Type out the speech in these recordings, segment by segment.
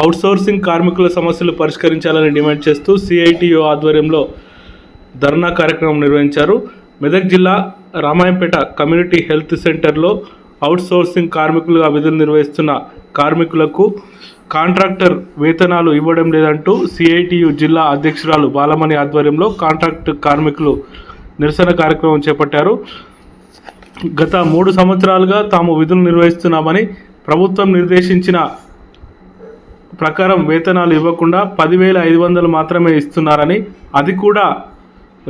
Outsourcing కార్మికుల సమస్యలు పరిష్కరించాలని డిమాండ్ చేస్తూ సిఐటియు ఆధ్వర్యంలో ధర్నా కార్యక్రమం నిర్వహించారు. మెదక్ జిల్లా రామాయంపేట కమ్యూనిటీ హెల్త్ సెంటర్లో అవుట్సోర్సింగ్ కార్మికులుగా విధులు నిర్వహిస్తున్న కార్మికులకు కాంట్రాక్టర్ వేతనాలు ఇవ్వడం లేదంటూ సిఐటియు జిల్లా అధ్యక్షురాలు బాలమణి ఆధ్వర్యంలో కాంట్రాక్ట్ కార్మికులు నిరసన కార్యక్రమం చేపట్టారు. గత 3 సంవత్సరాలుగా తాము విధులు నిర్వహిస్తున్నామని ప్రభుత్వం నిర్దేశించిన ప్రకారం వేతనాలు ఇవ్వకుండా 10,500 మాత్రమే ఇస్తున్నారని, అది కూడా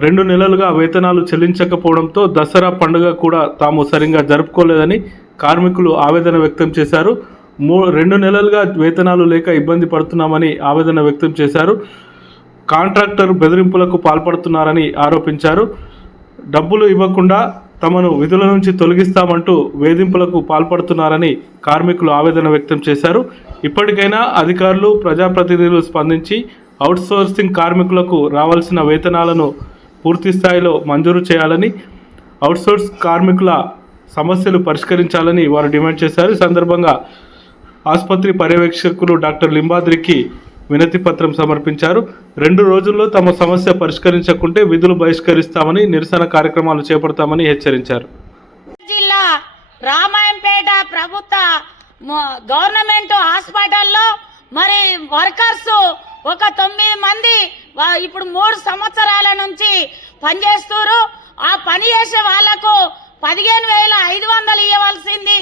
2 నెలలుగా వేతనాలు చెల్లించకపోవడంతో దసరా పండుగ కూడా తాము సరిగ్గా జరుపుకోలేదని కార్మికులు ఆవేదన వ్యక్తం చేశారు. 2 నెలలుగా వేతనాలు లేక ఇబ్బంది పడుతున్నామని ఆవేదన వ్యక్తం చేశారు. కాంట్రాక్టర్ బెదిరింపులకు పాల్పడుతున్నారని ఆరోపించారు. డబ్బులు ఇవ్వకుండా తమను విధుల నుంచి తొలగిస్తామంటూ వేధింపులకు పాల్పడుతున్నారని కార్మికులు ఆవేదన వ్యక్తం చేశారు. ఇప్పటికైనా అధికారులు, ప్రజాప్రతినిధులు స్పందించి అవుట్సోర్సింగ్ కార్మికులకు రావాల్సిన వేతనాలను పూర్తి స్థాయిలో మంజూరు చేయాలని, అవుట్సోర్స్ కార్మికుల సమస్యలు పరిష్కరించాలని వారు డిమాండ్ చేశారు. ఈ సందర్భంగా ఆసుపత్రి పర్యవేక్షకులు డాక్టర్ లింబాద్రికి వినతి పత్రం సమర్పించారు. 2 రోజుల్లో తమ సమస్య పరిష్కరించకుంటే విధులు బహిష్కరిస్తామని, నిరసన కార్యక్రమాలు చేపడతామని హెచ్చరించారు. జిల్లా రామాయంపేట ప్రభుత్వ గవర్నమెంట్ హాస్పిటల్లో మరి వర్కర్స్ ఒక 9 మంది ఇప్పుడు 3 సంవత్సరాల నుంచి పనిచేస్తారు. ఆ పని చేసే వాళ్లకు 15,500 ఇవ్వవలసింది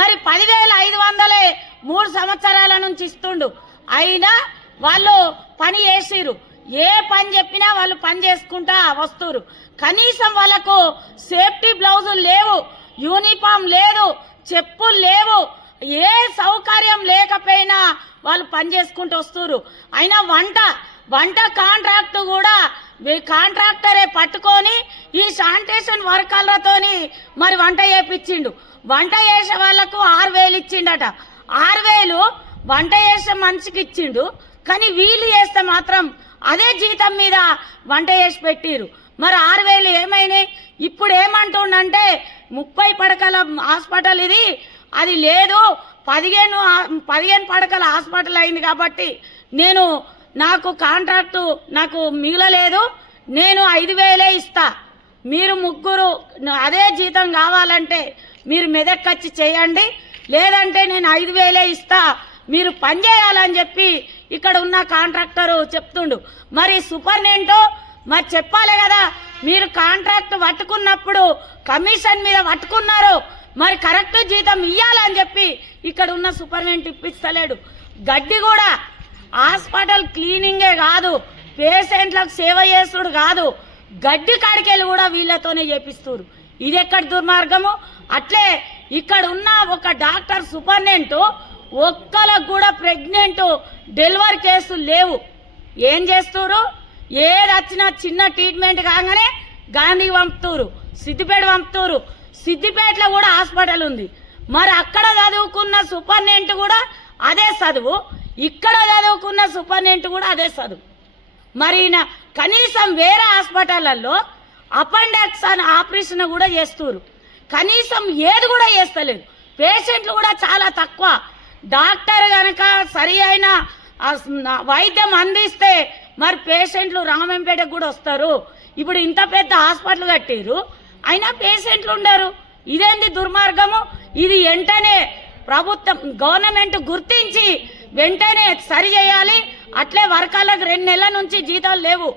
మరి 10,500 3 సంవత్సరాల నుంచి ఇస్తుండు. అయినా వాళ్ళు పని చేసిరు. ఏ పని చెప్పినా వాళ్ళు పని చేసుకుంటా వస్తురు. కనీసం వాళ్ళకు సేఫ్టీ బ్లౌజులు లేవు, యూనిఫామ్ లేదు, చెప్పులు లేవు, ఏ సౌకర్యం లేకపోయినా వాళ్ళు పని చేసుకుంటూ వస్తురు. అయినా వంట కాంట్రాక్ట్ కూడా కాంట్రాక్టరే పట్టుకొని ఈ శానిటేషన్ వర్కర్లతోని మరి వంట చేపించిండు. వంట చేసే వాళ్లకు 6,000 ఇచ్చిండట. 6,000 వంట చేసే మనిషికి ఇచ్చిండు, కానీ వీళ్ళు చేస్తే మాత్రం అదే జీతం మీద వంట చేసి పెట్టిరు. మరి 6,000 ఏమైనాయి? ఇప్పుడు ఏమంటుండంటే 30 పడకల హాస్పిటల్ ఇది, అది లేదు, 15 పడకల హాస్పిటల్ అయింది కాబట్టి నాకు కాంట్రాక్టు నాకు మిగలలేదు, నేను 5,000 ఇస్తా, మీరు ముగ్గురు అదే జీతం కావాలంటే మీరు మెదక్ వచ్చి చేయండి, లేదంటే నేను 5,000 ఇస్తా, మీరు పని చేయాలని చెప్పి ఇక్కడ ఉన్న కాంట్రాక్టరు చెప్తుండు. మరి సూపరింటెండెంట్ మరి చెప్పాలి కదా, మీరు కాంట్రాక్ట్ పట్టుకున్నప్పుడు కమిషన్ మీద పట్టుకున్నారు, మరి కరెక్ట్ జీతం ఇవ్వాలని చెప్పి ఇక్కడ ఉన్న సూపరింటెండెంట్ ఇప్పిస్తలేడు. గడ్డి కూడా హాస్పిటల్ క్లీనింగే కాదు, పేషెంట్లకు సేవ చేసుడు కాదు, గడ్డి కాడికెళ్ళి కూడా వీళ్ళతోనే చేపిస్తారు. ఇది ఎక్కడి దుర్మార్గము? అట్లే ఇక్కడ ఉన్న ఒక డాక్టర్ సూపరింటెండెంట్ ఒక్కలకు కూడా ప్రెగ్నెంట్ డెలివరీ కేసులు లేవు. ఏం చేస్తారు? ఏది వచ్చినా చిన్న ట్రీట్మెంట్ కాగానే గాంధీ పంపుతారు, సిద్దిపేట పంపుతారు. సిద్దిపేటలో కూడా హాస్పిటల్ ఉంది. మరి అక్కడ చదువుకున్న సూపరింటెండెంట్ కూడా అదే చదువు, ఇక్కడ చదువుకున్న సూపరింటెండెంట్ కూడా అదే చదువు. మరి కనీసం వేరే హాస్పిటళ్లలో అపెండిక్స్ ఆపరేషన్ కూడా చేస్తారు, కనీసం ఏది కూడా చేస్తలేదు. పేషెంట్లు కూడా చాలా తక్కువ. డాక్టర్ కనుక సరి అయిన వైద్యం అందిస్తే మరి పేషెంట్లు రామంపేటకు కూడా వస్తారు. ఇప్పుడు ఇంత పెద్ద హాస్పిటల్ కట్టారు, అయినా పేషెంట్లు ఉండరు. ఇదేంటి దుర్మార్గము? ఇది వెంటనే ప్రభుత్వం గవర్నమెంట్ గుర్తించి వెంటనే సరి చేయాలి. అట్లే వర్కర్లకు 2 నెలల నుంచి జీతాలు లేవు.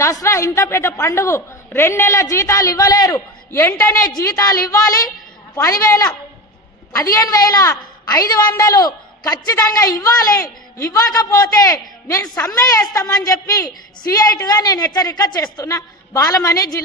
దసరా ఇంత పెద్ద పండుగ 2 నెలల జీతాలు ఇవ్వలేరు. వెంటనే జీతాలు ఇవ్వాలి. 15,500 ఖచ్చితంగా ఇవ్వాలి. ఇవ్వకపోతే మేము సమ్మె చేస్తామని చెప్పి సిఐటిగా నేను హెచ్చరిక చేస్తున్నా. బాలమణి జిల్లా